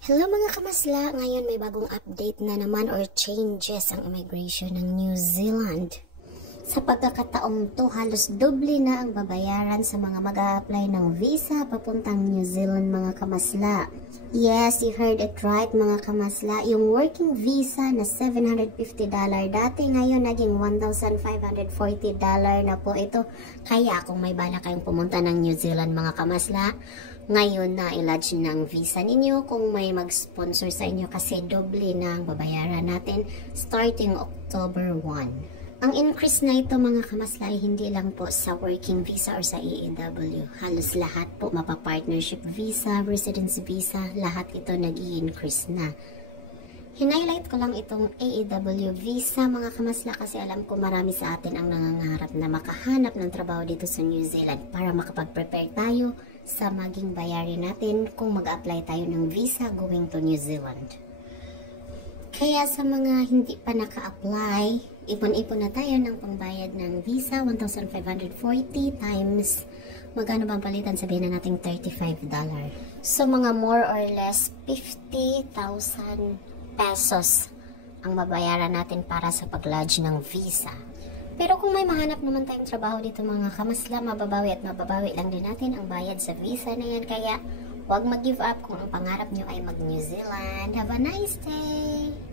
Hello mga kamasla! Ngayon may bagong update na naman or changes ang immigration ng New Zealand. Sa pagkakataong to, halos doble na ang babayaran sa mga mag-a-apply ng visa papuntang New Zealand mga kamasla. Yes, you heard it right mga kamasla. Yung working visa na $750 dati, ngayon naging $1,540 na po ito. Kaya kung may bala kayong pumunta ng New Zealand mga kamasla, ngayon na i-lodge ng visa ninyo kung may mag-sponsor sa inyo kasi doble na ang babayaran natin starting October 1. Ang increase na ito mga kamasla ay hindi lang po sa working visa or sa EAW. Halos lahat po, mapa-partnership visa, residence visa, lahat ito nag-i-increase na. Hinighlight ko lang itong EAW visa mga kamasla kasi alam ko marami sa atin ang nangangarap na makahanap ng trabaho dito sa New Zealand para makapag-prepare tayo sa maging bayarin natin kung mag-apply tayo ng visa going to New Zealand. Kaya sa mga hindi pa naka-apply, ipon-ipon na tayo ng pangbayad ng visa, 1,540 times, magkano bang palitan? Sabihin na natin $35. So mga more or less 50,000 pesos ang mabayaran natin para sa pag-lodge ng visa. Pero kung may mahanap naman tayong trabaho dito mga kamasla, mababawi at mababawi lang din natin ang bayad sa visa na yan. Kaya huwag mag-give up kung ang pangarap nyo ay mag-New Zealand. Have a nice day!